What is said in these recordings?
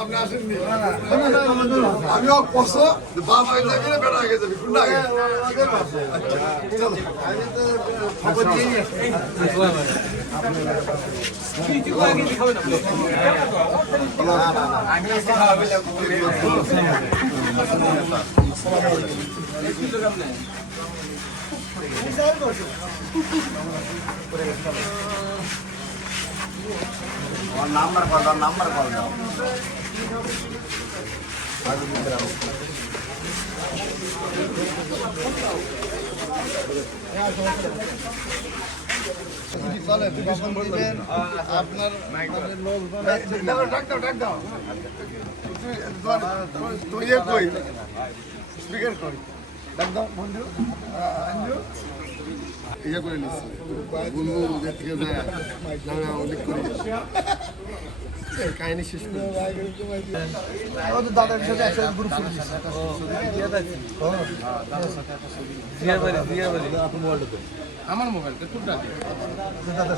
আপনি আসেননি আমি কষ্ট বাবা বেটা আগে যাবি কোনটা আগে খবর দিয়ে নাম্বার কল দাও আপনার ডাক দাও স্পিকার কই ডাক দাও বন্ধু ইয়ে করে নিচ্ছি বলবো যে থেকে যায় অনেক করে কাহিনী শেষ করে দাদার সাথে একসাথে গ্রুপ আমার মোবাইলটা খুব ডাকে দাদা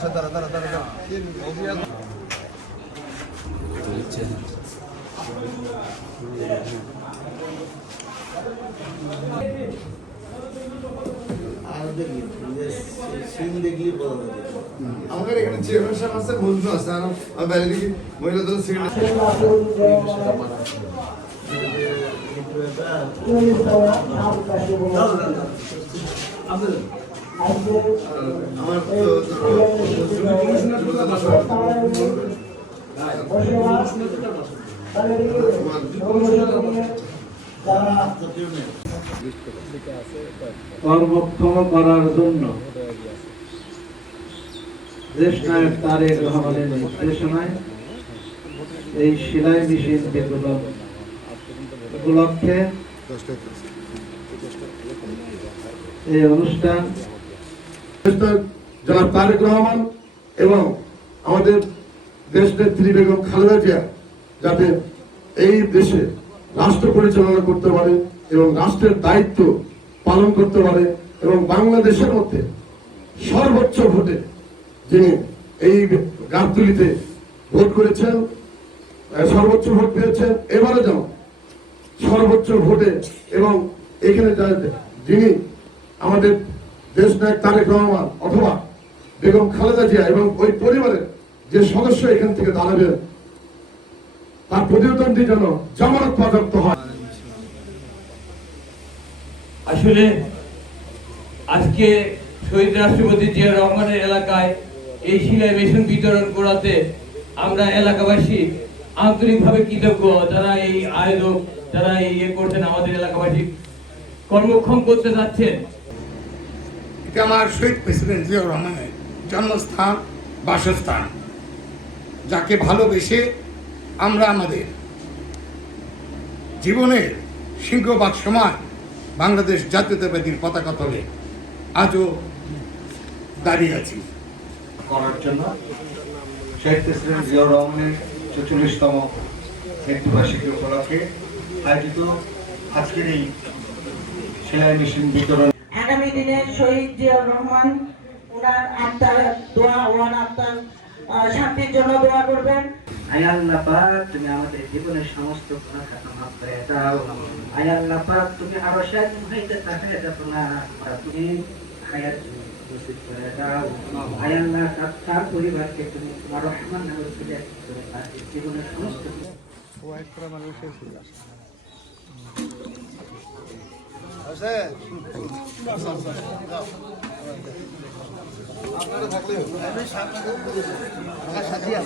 আমাদের এখানে চেয়ারম্যান সাহেব আছে বন্ধু আছে আর বাইরে দিকে মহিলাদের সেক্রেটারি কর্মক্ষম করার জন্য দেশ নায়ক তারেক রহমানের নির্দেশনায় এই সেলাই মেশিন বিপ্লব উপলক্ষে এই অনুষ্ঠান জনাব তারেক রহমান এবং আমাদের দেশ নেত্রী বেগম খালেদা জিয়া যাতে এই দেশে রাষ্ট্র পরিচালনা করতে পারে এবং রাষ্ট্রের দায়িত্ব পালন করতে পারে এবং বাংলাদেশের মধ্যে সর্বোচ্চ ভোটে যিনি এই গাবতলীতে ভোট করেছেন সর্বোচ্চ ভোট পেয়েছেন এবারে যেন সর্বোচ্চ ভোটে এবং এখানে যিনি আমাদের দেশ নায়ক তারেক রহমান অথবা বেগম খালেদা জিয়া এবং ওই পরিবারের যে সদস্য এখান থেকে দাঁড়াবেন তার প্রতিদ্বন্দ্বী যেন জামানত প্রাপ্ত হয়। আসলে আজকে শহীদ রাষ্ট্রপতি জিয়া রহমানের এলাকায় এই সেলাই মেশিন বিতরণ করাতে আমরা এলাকাবাসী আন্তরিকভাবে কৃতজ্ঞ। যারা এই আয়োজক যারা ইয়ে করছেন আমাদের এলাকাবাসী কর্মক্ষম করতে যাচ্ছেন। এটা আমার শহীদ প্রেসিডেন্ট জিয়া রহমানের জন্মস্থান বাসস্থান, যাকে ভালোবেসে আমরা আমাদের জীবনের সিংহভাগ সময় বাংলাদেশ জাতীয়তাবাদীর পতাকা তলে আজও দাঁড়িয়ে আছি। করার জন্য শহীদ প্রেসিডেন্ট জিয়া রহমানের ৪৪তম মৃত্যুবার্ষিকী উপলক্ষে আয়োজিত আজকের এই সেলাই মেশিন বিতরণ। আগামী দিনে শহীদ জিয়াউর রহমান ওনার আত্মার দোয়া, ওনার আত্মার শান্তির জন্য দোয়া করবেন। আয় আল্লাহ পাক, তুমি আমাদের জীবনের সমস্ত গুনাহ খাতা মাফ করে দাও। আয় আল্লাহ পাক, তুমি আরো শান্তি হইতে তাকায় দেখো না, তুমি হায়াত নসিব করে দাও। আয় আল্লাহ, তার পরিবারকে তুমি তোমার রহমান নামে তুলে করে তাদের জীবনের সমস্ত আপনারা থাকলে